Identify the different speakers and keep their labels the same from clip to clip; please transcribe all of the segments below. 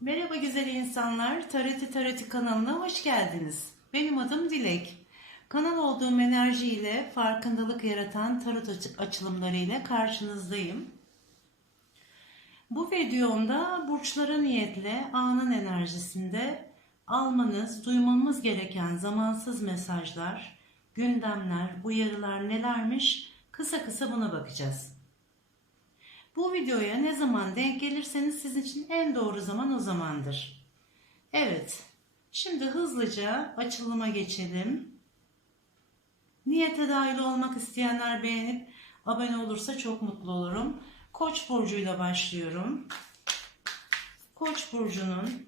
Speaker 1: Merhaba güzel insanlar. Tarati Tarati kanalına hoş geldiniz. Benim adım Dilek. Kanal olduğum enerjiyle farkındalık yaratan tarot açı- açılımlarıyla karşınızdayım. Bu videomda burçlara niyetle anın enerjisinde almanız, duymamız gereken zamansız mesajlar, gündemler, uyarılar nelermiş kısa kısa buna bakacağız. Bu videoya ne zaman denk gelirseniz sizin için en doğru zaman o zamandır. Evet, şimdi hızlıca açılıma geçelim. Niyete dahil olmak isteyenler beğenip abone olursa çok mutlu olurum. Koç burcuyla başlıyorum. Koç burcunun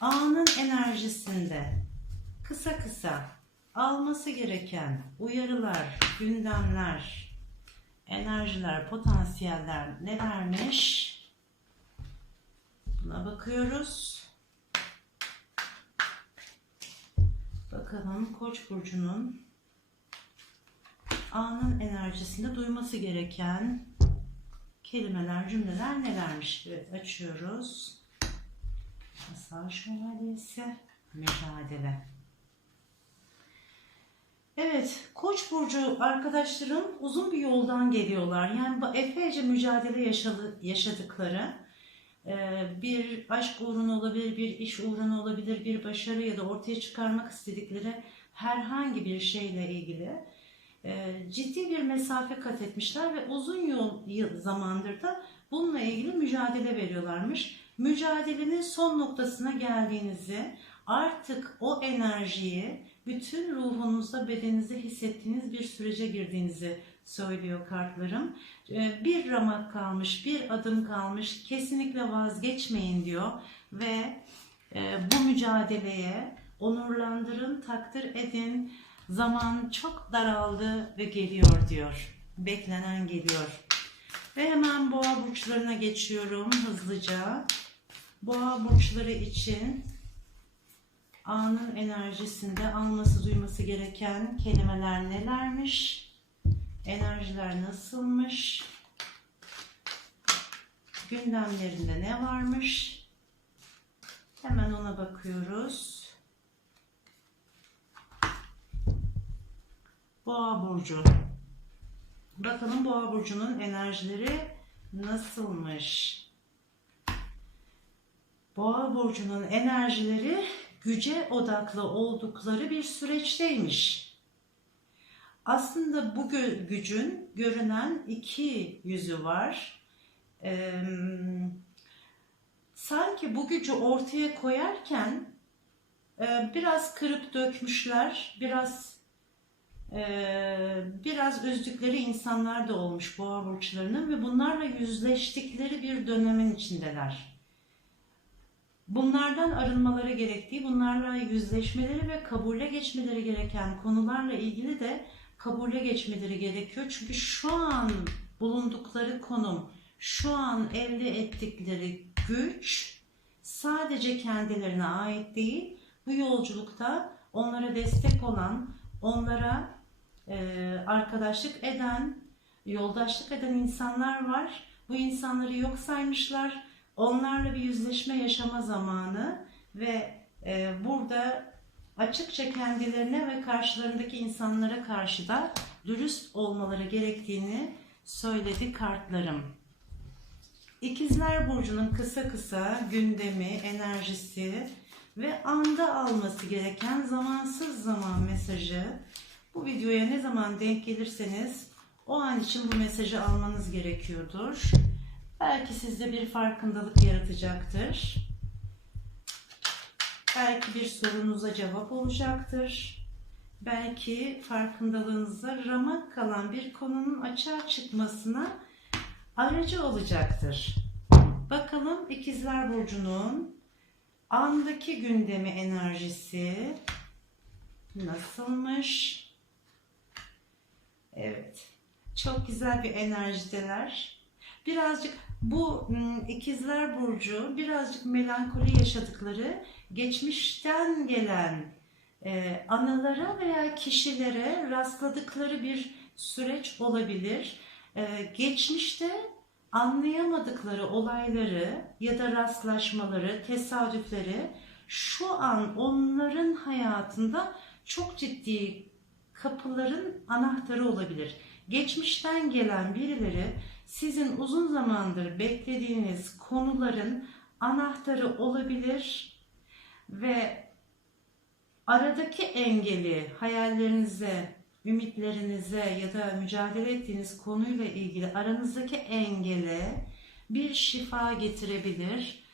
Speaker 1: anın enerjisinde kısa kısa alması gereken uyarılar, gündemler, enerjiler, potansiyeller nelermiş? Buna bakıyoruz. Bakalım Koç burcunun anın enerjisinde duyması gereken kelimeler, cümleler nelermiş? Evet, açıyoruz. Masal şövalyesi, mücadele. Evet, Koç burcu arkadaşlarım uzun bir yoldan geliyorlar. Yani bu epeyce mücadele yaşadı, yaşadıkları e, bir aşk uğruna olabilir, bir iş uğruna olabilir, bir başarı ya da ortaya çıkarmak istedikleri herhangi bir şeyle ilgili e, ciddi bir mesafe kat etmişler ve uzun yol zamandır da bununla ilgili mücadele veriyorlarmış. Mücadelenin son noktasına geldiğinizi, artık o enerjiyi bütün ruhunuzda, bedeninizde hissettiğiniz bir sürece girdiğinizi söylüyor kartlarım. Ee, Bir ramak kalmış, bir adım kalmış. Kesinlikle vazgeçmeyin diyor ve e, bu mücadeleye onurlandırın, takdir edin. Zaman çok daraldı ve geliyor diyor. Beklenen geliyor. Ve hemen boğa burçlarına geçiyorum hızlıca. Boğa burçları için anın enerjisinde alması duyması gereken kelimeler nelermiş? Enerjiler nasılmış? Gündemlerinde ne varmış? Hemen ona bakıyoruz. Boğa burcu. Bakalım Boğa burcunun enerjileri nasılmış? Boğa burcunun enerjileri güce odaklı oldukları bir süreçteymiş. Aslında bu gücün görünen iki yüzü var. Ee, sanki bu gücü ortaya koyarken e, biraz kırıp dökmüşler, biraz e, biraz üzdükleri insanlar da olmuş boğa burçlarının ve bunlarla yüzleştikleri bir dönemin içindeler bunlardan arınmaları gerektiği, bunlarla yüzleşmeleri ve kabule geçmeleri gereken konularla ilgili de kabule geçmeleri gerekiyor. Çünkü şu an bulundukları konum, şu an elde ettikleri güç sadece kendilerine ait değil. Bu yolculukta onlara destek olan, onlara e, arkadaşlık eden, yoldaşlık eden insanlar var. Bu insanları yok saymışlar onlarla bir yüzleşme yaşama zamanı ve e, burada açıkça kendilerine ve karşılarındaki insanlara karşı da dürüst olmaları gerektiğini söyledi kartlarım. İkizler Burcu'nun kısa kısa gündemi, enerjisi ve anda alması gereken zamansız zaman mesajı. Bu videoya ne zaman denk gelirseniz o an için bu mesajı almanız gerekiyordur. Belki sizde bir farkındalık yaratacaktır. Belki bir sorunuza cevap olacaktır. Belki farkındalığınızda ramak kalan bir konunun açığa çıkmasına aracı olacaktır. Bakalım İkizler Burcu'nun andaki gündemi enerjisi nasılmış? Evet. Çok güzel bir enerjideler. Birazcık bu ikizler burcu birazcık melankoli yaşadıkları geçmişten gelen e, anılara veya kişilere rastladıkları bir süreç olabilir. E, geçmişte anlayamadıkları olayları ya da rastlaşmaları, tesadüfleri şu an onların hayatında çok ciddi kapıların anahtarı olabilir. Geçmişten gelen birileri sizin uzun zamandır beklediğiniz konuların anahtarı olabilir ve aradaki engeli hayallerinize, ümitlerinize ya da mücadele ettiğiniz konuyla ilgili aranızdaki engele bir şifa getirebilir,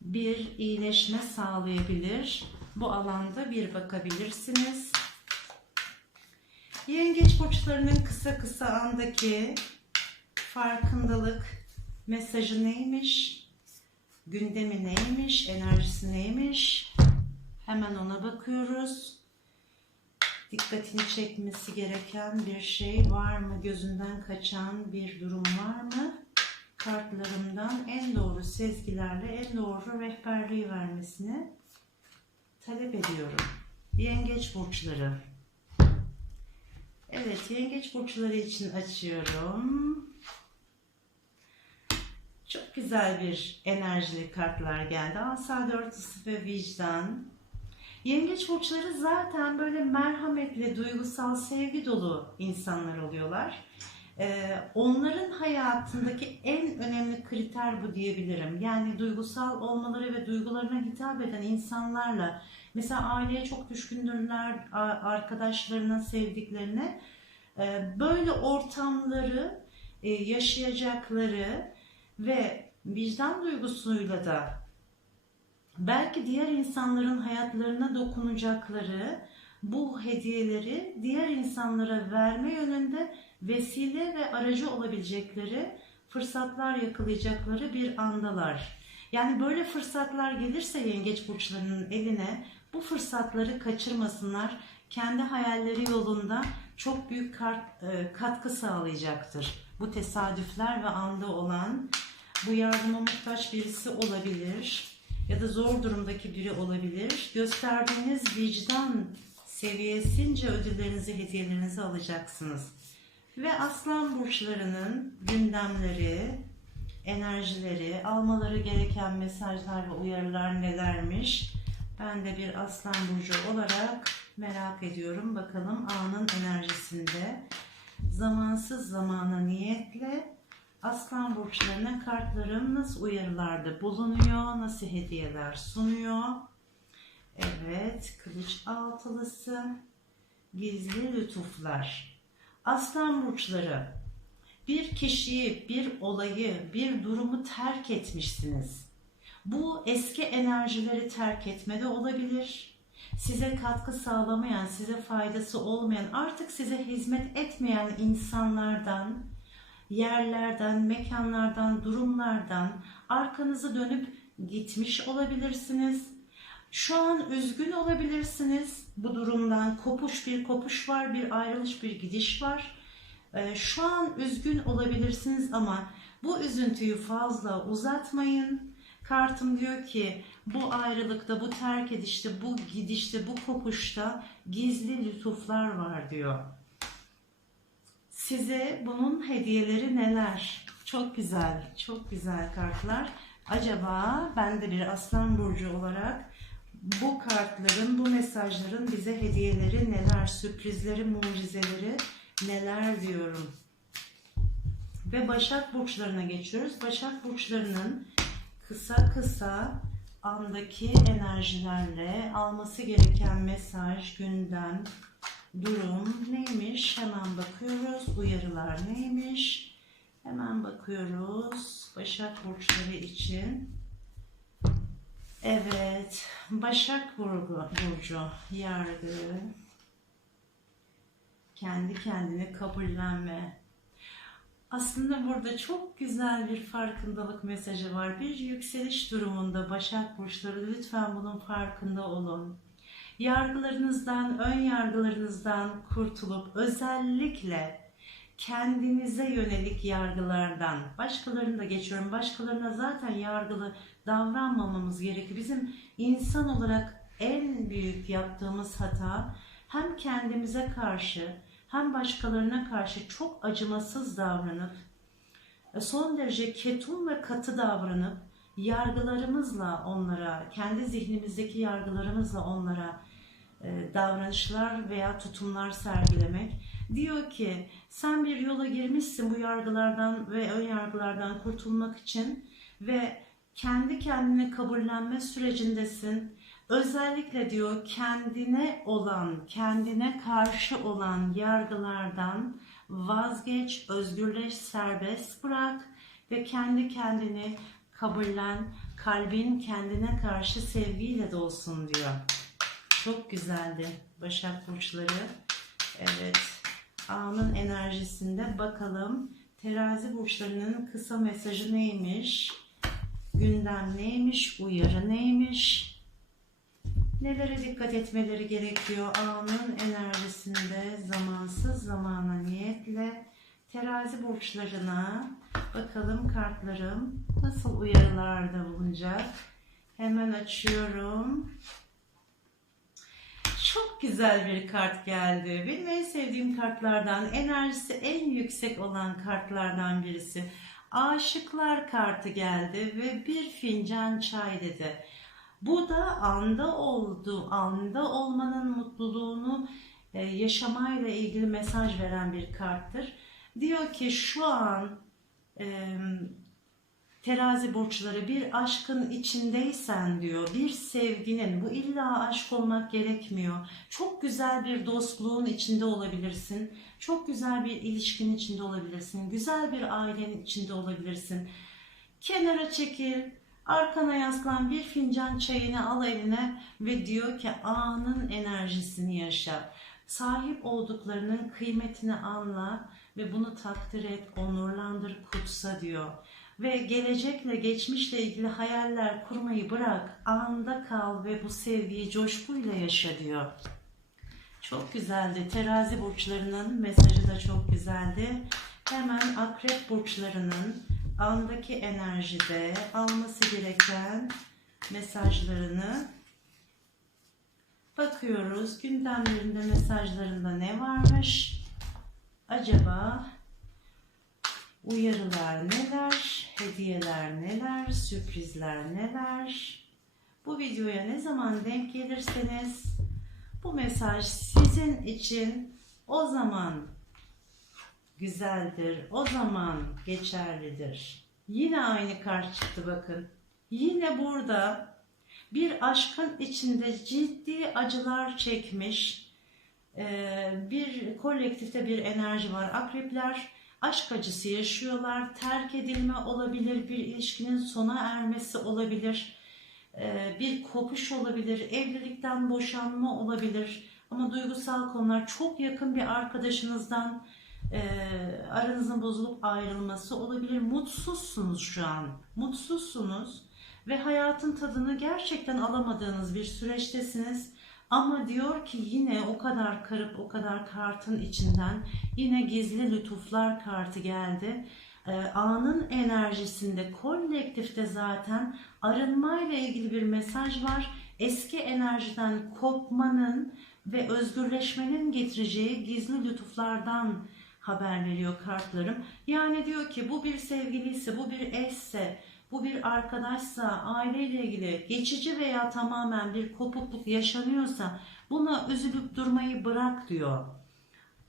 Speaker 1: bir iyileşme sağlayabilir. Bu alanda bir bakabilirsiniz. Yengeç burçlarının kısa kısa andaki farkındalık mesajı neymiş? Gündemi neymiş? Enerjisi neymiş? Hemen ona bakıyoruz. Dikkatini çekmesi gereken bir şey var mı? Gözünden kaçan bir durum var mı? Kartlarımdan en doğru sezgilerle en doğru rehberliği vermesini talep ediyorum. Yengeç burçları. Evet, yengeç burçları için açıyorum. Çok güzel bir enerjili kartlar geldi. Asa dörtlüsü ve vicdan. Yengeç burçları zaten böyle merhametli, duygusal, sevgi dolu insanlar oluyorlar. Ee, onların hayatındaki en önemli kriter bu diyebilirim. Yani duygusal olmaları ve duygularına hitap eden insanlarla mesela aileye çok düşkündürler, arkadaşlarına, sevdiklerine. Ee, böyle ortamları e, yaşayacakları ve vicdan duygusuyla da belki diğer insanların hayatlarına dokunacakları bu hediyeleri diğer insanlara verme yönünde vesile ve aracı olabilecekleri fırsatlar yakalayacakları bir andalar. Yani böyle fırsatlar gelirse yengeç burçlarının eline bu fırsatları kaçırmasınlar. Kendi hayalleri yolunda çok büyük e, katkı sağlayacaktır. Bu tesadüfler ve anda olan bu yardıma muhtaç birisi olabilir ya da zor durumdaki biri olabilir. Gösterdiğiniz vicdan seviyesince ödüllerinizi, hediyelerinizi alacaksınız. Ve aslan burçlarının gündemleri, enerjileri, almaları gereken mesajlar ve uyarılar nelermiş? Ben de bir aslan burcu olarak merak ediyorum. Bakalım anın enerjisinde zamansız zamana niyetle Aslan burçlarına kartlarım nasıl uyarılarda bulunuyor, nasıl hediyeler sunuyor. Evet, kılıç altılısı, gizli lütuflar. Aslan burçları, bir kişiyi, bir olayı, bir durumu terk etmişsiniz. Bu eski enerjileri terk etmede olabilir. Size katkı sağlamayan, size faydası olmayan, artık size hizmet etmeyen insanlardan, yerlerden, mekanlardan, durumlardan arkanızı dönüp gitmiş olabilirsiniz. Şu an üzgün olabilirsiniz bu durumdan. Kopuş bir kopuş var, bir ayrılış, bir gidiş var. Ee, Şu an üzgün olabilirsiniz ama bu üzüntüyü fazla uzatmayın. Kartım diyor ki bu ayrılıkta, bu terk edişte, bu gidişte, bu kopuşta gizli lütuflar var diyor. Size bunun hediyeleri neler? Çok güzel, çok güzel kartlar. Acaba ben de bir aslan burcu olarak bu kartların, bu mesajların bize hediyeleri neler, sürprizleri, mucizeleri neler diyorum. Ve Başak burçlarına geçiyoruz. Başak burçlarının kısa kısa andaki enerjilerle alması gereken mesaj, gündem, durum neymiş? Hemen bakıyoruz. Uyarılar neymiş? Hemen bakıyoruz. Başak burçları için. Evet. Başak burcu, burcu yargı. Kendi kendini kabullenme. Aslında burada çok güzel bir farkındalık mesajı var. Bir yükseliş durumunda Başak burçları lütfen bunun farkında olun yargılarınızdan, ön yargılarınızdan kurtulup özellikle kendinize yönelik yargılardan, başkalarını da geçiyorum, başkalarına zaten yargılı davranmamamız gerekiyor. Bizim insan olarak en büyük yaptığımız hata hem kendimize karşı hem başkalarına karşı çok acımasız davranıp e, son derece ketum ve katı davranıp yargılarımızla onlara, kendi zihnimizdeki yargılarımızla onlara e, davranışlar veya tutumlar sergilemek. Diyor ki sen bir yola girmişsin bu yargılardan ve ön yargılardan kurtulmak için ve kendi kendini kabullenme sürecindesin. Özellikle diyor kendine olan, kendine karşı olan yargılardan vazgeç, özgürleş, serbest bırak ve kendi kendini kabullen, kalbin kendine karşı sevgiyle dolsun diyor. Çok güzeldi Başak Burçları. Evet, anın enerjisinde bakalım terazi burçlarının kısa mesajı neymiş? Gündem neymiş? Uyarı neymiş? Nelere dikkat etmeleri gerekiyor anın enerjisinde zamansız zamana niyetle terazi burçlarına bakalım kartlarım nasıl uyarılarda bulunacak. Hemen açıyorum. Çok güzel bir kart geldi. Benim en sevdiğim kartlardan, enerjisi en yüksek olan kartlardan birisi. Aşıklar kartı geldi ve bir fincan çay dedi. Bu da anda oldu, anda olmanın mutluluğunu e, yaşamayla ilgili mesaj veren bir karttır. Diyor ki şu an e, terazi burçları bir aşkın içindeysen diyor, bir sevginin, bu illa aşk olmak gerekmiyor. Çok güzel bir dostluğun içinde olabilirsin, çok güzel bir ilişkin içinde olabilirsin, güzel bir ailenin içinde olabilirsin. Kenara çekil, Arkana yaslan bir fincan çayını al eline ve diyor ki anın enerjisini yaşa. Sahip olduklarının kıymetini anla ve bunu takdir et, onurlandır, kutsa diyor. Ve gelecekle, geçmişle ilgili hayaller kurmayı bırak, anda kal ve bu sevgiyi coşkuyla yaşa diyor. Çok güzeldi. Terazi burçlarının mesajı da çok güzeldi. Hemen akrep burçlarının andaki enerjide alması gereken mesajlarını bakıyoruz. Gündemlerinde mesajlarında ne varmış? Acaba uyarılar neler? Hediyeler neler? Sürprizler neler? Bu videoya ne zaman denk gelirseniz bu mesaj sizin için o zaman güzeldir. O zaman geçerlidir. Yine aynı kart çıktı bakın. Yine burada bir aşkın içinde ciddi acılar çekmiş e, bir kolektifte bir enerji var. Akrepler aşk acısı yaşıyorlar. Terk edilme olabilir, bir ilişkinin sona ermesi olabilir, e, bir kopuş olabilir, evlilikten boşanma olabilir. Ama duygusal konular çok yakın bir arkadaşınızdan e, aranızın bozulup ayrılması olabilir. Mutsuzsunuz şu an. Mutsuzsunuz ve hayatın tadını gerçekten alamadığınız bir süreçtesiniz. Ama diyor ki yine o kadar karıp o kadar kartın içinden yine gizli lütuflar kartı geldi. Ee, anın enerjisinde kolektifte zaten arınmayla ilgili bir mesaj var. Eski enerjiden kopmanın ve özgürleşmenin getireceği gizli lütuflardan haber veriyor kartlarım. Yani diyor ki bu bir sevgiliyse, bu bir eşse, bu bir arkadaşsa, aileyle ilgili geçici veya tamamen bir kopukluk yaşanıyorsa buna üzülüp durmayı bırak diyor.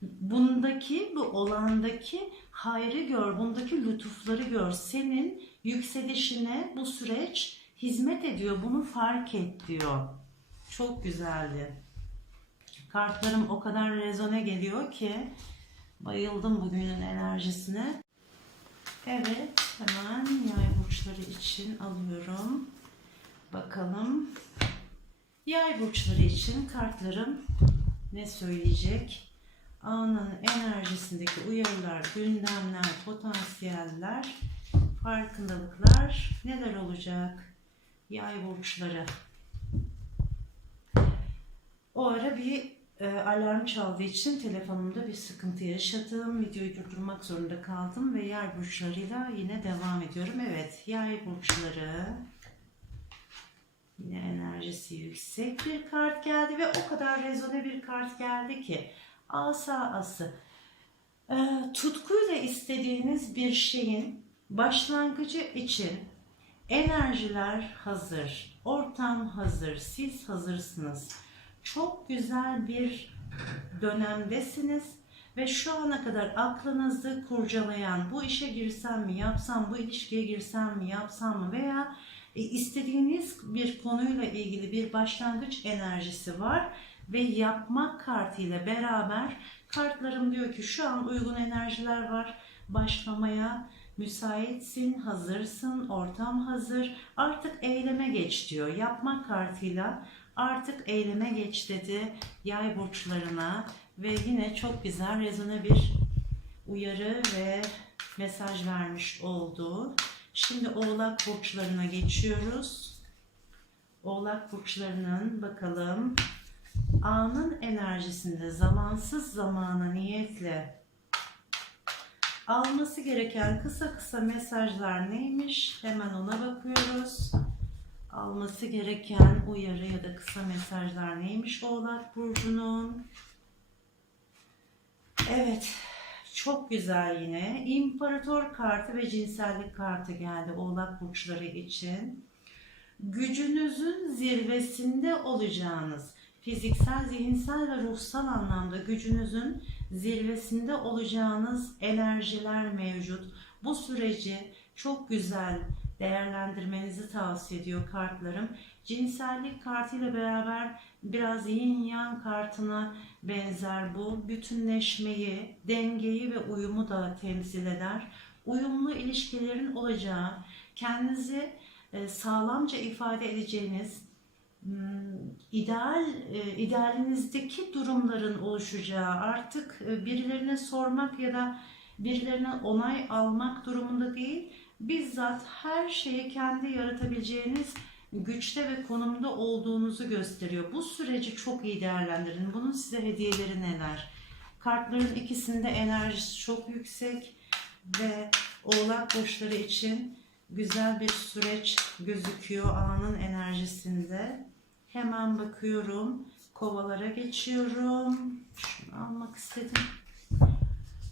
Speaker 1: Bundaki, bu olandaki hayrı gör, bundaki lütufları gör. Senin yükselişine bu süreç hizmet ediyor. Bunu fark et diyor. Çok güzeldi. Kartlarım o kadar rezone geliyor ki Bayıldım bugünün enerjisine. Evet, hemen yay burçları için alıyorum. Bakalım. Yay burçları için kartlarım ne söyleyecek? Anın enerjisindeki uyarılar, gündemler, potansiyeller, farkındalıklar neler olacak? Yay burçları. O ara bir e, alarm çaldığı için telefonumda bir sıkıntı yaşadım. Videoyu durdurmak zorunda kaldım ve yay burçlarıyla yine devam ediyorum. Evet, yay burçları. Yine enerjisi yüksek bir kart geldi ve o kadar rezone bir kart geldi ki asa ası. E, tutkuyla istediğiniz bir şeyin Başlangıcı için enerjiler hazır, ortam hazır, siz hazırsınız. Çok güzel bir dönemdesiniz ve şu ana kadar aklınızı kurcalayan bu işe girsem mi, yapsam, bu ilişkiye girsem mi, yapsam mı veya e, istediğiniz bir konuyla ilgili bir başlangıç enerjisi var ve yapmak kartıyla beraber kartlarım diyor ki şu an uygun enerjiler var başlamaya müsaitsin, hazırsın, ortam hazır. Artık eyleme geç diyor. Yapmak kartıyla artık eyleme geç dedi yay burçlarına ve yine çok güzel rezone bir uyarı ve mesaj vermiş oldu. Şimdi oğlak burçlarına geçiyoruz. Oğlak burçlarının bakalım anın enerjisinde zamansız zamana niyetle alması gereken kısa kısa mesajlar neymiş? Hemen ona bakıyoruz. Alması gereken uyarı ya da kısa mesajlar neymiş Oğlak Burcu'nun? Evet, çok güzel yine. İmparator kartı ve cinsellik kartı geldi Oğlak Burçları için. Gücünüzün zirvesinde olacağınız, fiziksel, zihinsel ve ruhsal anlamda gücünüzün zirvesinde olacağınız enerjiler mevcut. Bu süreci çok güzel değerlendirmenizi tavsiye ediyor kartlarım. Cinsellik kartıyla beraber biraz yin yang kartına benzer bu. Bütünleşmeyi, dengeyi ve uyumu da temsil eder. Uyumlu ilişkilerin olacağı, kendinizi e, sağlamca ifade edeceğiniz, hmm, ideal e, idealinizdeki durumların oluşacağı artık e, birilerine sormak ya da birilerine onay almak durumunda değil bizzat her şeyi kendi yaratabileceğiniz güçte ve konumda olduğunuzu gösteriyor. Bu süreci çok iyi değerlendirin. Bunun size hediyeleri neler? Kartların ikisinde enerjisi çok yüksek ve oğlak burçları için güzel bir süreç gözüküyor anın enerjisinde. Hemen bakıyorum. Kovalara geçiyorum. Şunu almak istedim.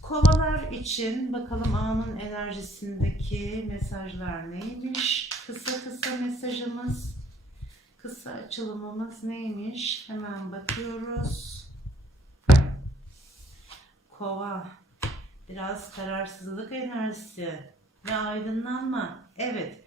Speaker 1: Kovalar için bakalım anın enerjisindeki mesajlar neymiş? Kısa kısa mesajımız, kısa açılımımız neymiş? Hemen bakıyoruz. Kova, biraz kararsızlık enerjisi ve aydınlanma. Evet,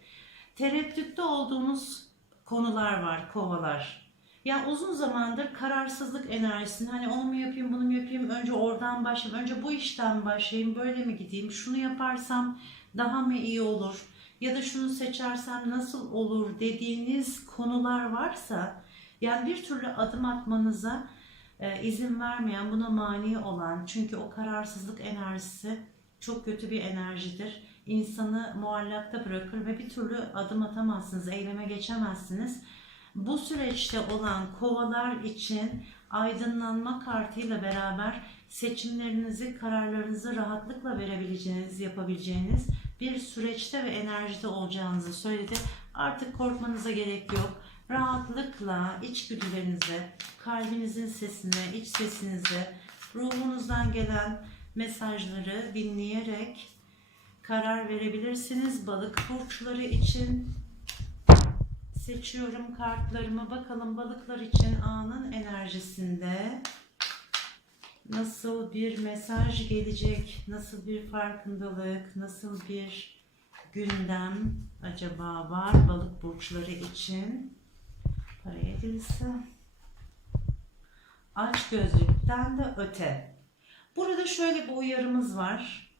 Speaker 1: tereddütte olduğunuz konular var, kovalar. Yani uzun zamandır kararsızlık enerjisini hani onu mu yapayım bunu mu yapayım önce oradan başlayayım önce bu işten başlayayım böyle mi gideyim şunu yaparsam daha mı iyi olur ya da şunu seçersem nasıl olur dediğiniz konular varsa yani bir türlü adım atmanıza e, izin vermeyen buna mani olan çünkü o kararsızlık enerjisi çok kötü bir enerjidir. İnsanı muallakta bırakır ve bir türlü adım atamazsınız, eyleme geçemezsiniz. Bu süreçte olan kovalar için aydınlanma kartıyla beraber seçimlerinizi, kararlarınızı rahatlıkla verebileceğiniz, yapabileceğiniz bir süreçte ve enerjide olacağınızı söyledi. Artık korkmanıza gerek yok. Rahatlıkla içgüdülerinize, kalbinizin sesine, iç sesinize, ruhunuzdan gelen mesajları dinleyerek karar verebilirsiniz. Balık burçları için seçiyorum kartlarımı. Bakalım balıklar için anın enerjisinde nasıl bir mesaj gelecek, nasıl bir farkındalık, nasıl bir gündem acaba var balık burçları için? Para edilse. Aç gözlükten de öte. Burada şöyle bir uyarımız var.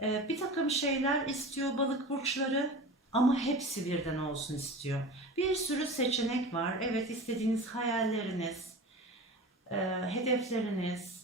Speaker 1: Ee, bir takım şeyler istiyor balık burçları ama hepsi birden olsun istiyor. Bir sürü seçenek var. Evet istediğiniz hayalleriniz, e, hedefleriniz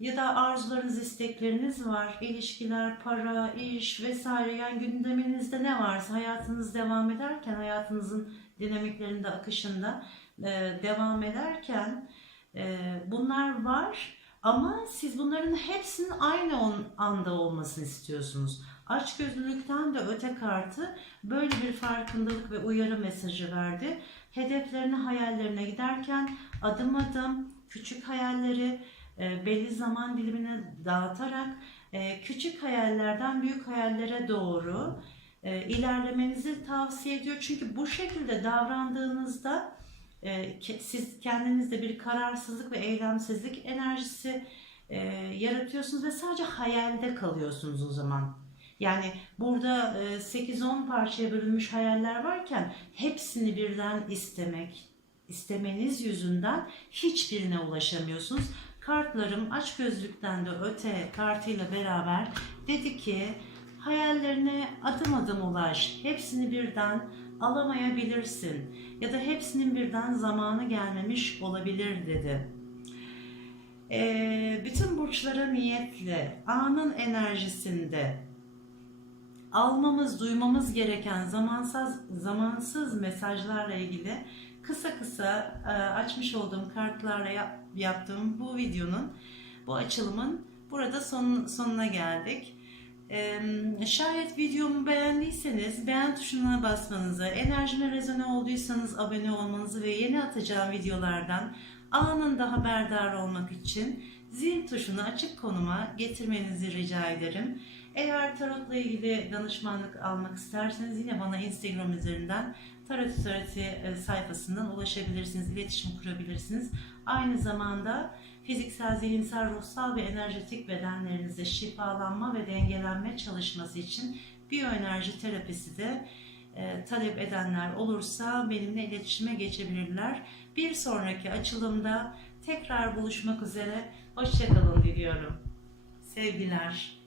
Speaker 1: ya da arzularınız, istekleriniz var. İlişkiler, para, iş vesaire. Yani gündeminizde ne varsa hayatınız devam ederken, hayatınızın dinamiklerinde, akışında e, devam ederken e, bunlar var. Ama siz bunların hepsinin aynı anda olmasını istiyorsunuz. Açgözlülükten de öte kartı böyle bir farkındalık ve uyarı mesajı verdi. Hedeflerine, hayallerine giderken adım adım küçük hayalleri e, belli zaman dilimine dağıtarak e, küçük hayallerden büyük hayallere doğru e, ilerlemenizi tavsiye ediyor. Çünkü bu şekilde davrandığınızda siz kendinizde bir kararsızlık ve eylemsizlik enerjisi e, yaratıyorsunuz ve sadece hayalde kalıyorsunuz o zaman. Yani burada e, 8-10 parçaya bölünmüş hayaller varken hepsini birden istemek, istemeniz yüzünden hiçbirine ulaşamıyorsunuz. Kartlarım açgözlükten de öte kartıyla beraber dedi ki hayallerine adım adım ulaş. Hepsini birden alamayabilirsin ya da hepsinin birden zamanı gelmemiş olabilir dedi. Ee, bütün burçlara niyetle anın enerjisinde almamız, duymamız gereken zamansız zamansız mesajlarla ilgili kısa kısa e, açmış olduğum kartlarla yap- yaptığım bu videonun, bu açılımın burada son, sonuna geldik. E, şayet videomu beğendiyseniz beğen tuşuna basmanızı, enerjime rezone olduysanız abone olmanızı ve yeni atacağım videolardan anında haberdar olmak için zil tuşunu açık konuma getirmenizi rica ederim. Eğer tarotla ilgili danışmanlık almak isterseniz yine bana Instagram üzerinden Tarot Otority e, sayfasından ulaşabilirsiniz, iletişim kurabilirsiniz. Aynı zamanda fiziksel, zihinsel, ruhsal ve enerjetik bedenlerinizde şifalanma ve dengelenme çalışması için biyoenerji terapisi de e, talep edenler olursa benimle iletişime geçebilirler. Bir sonraki açılımda tekrar buluşmak üzere. Hoşçakalın diliyorum. Sevgiler.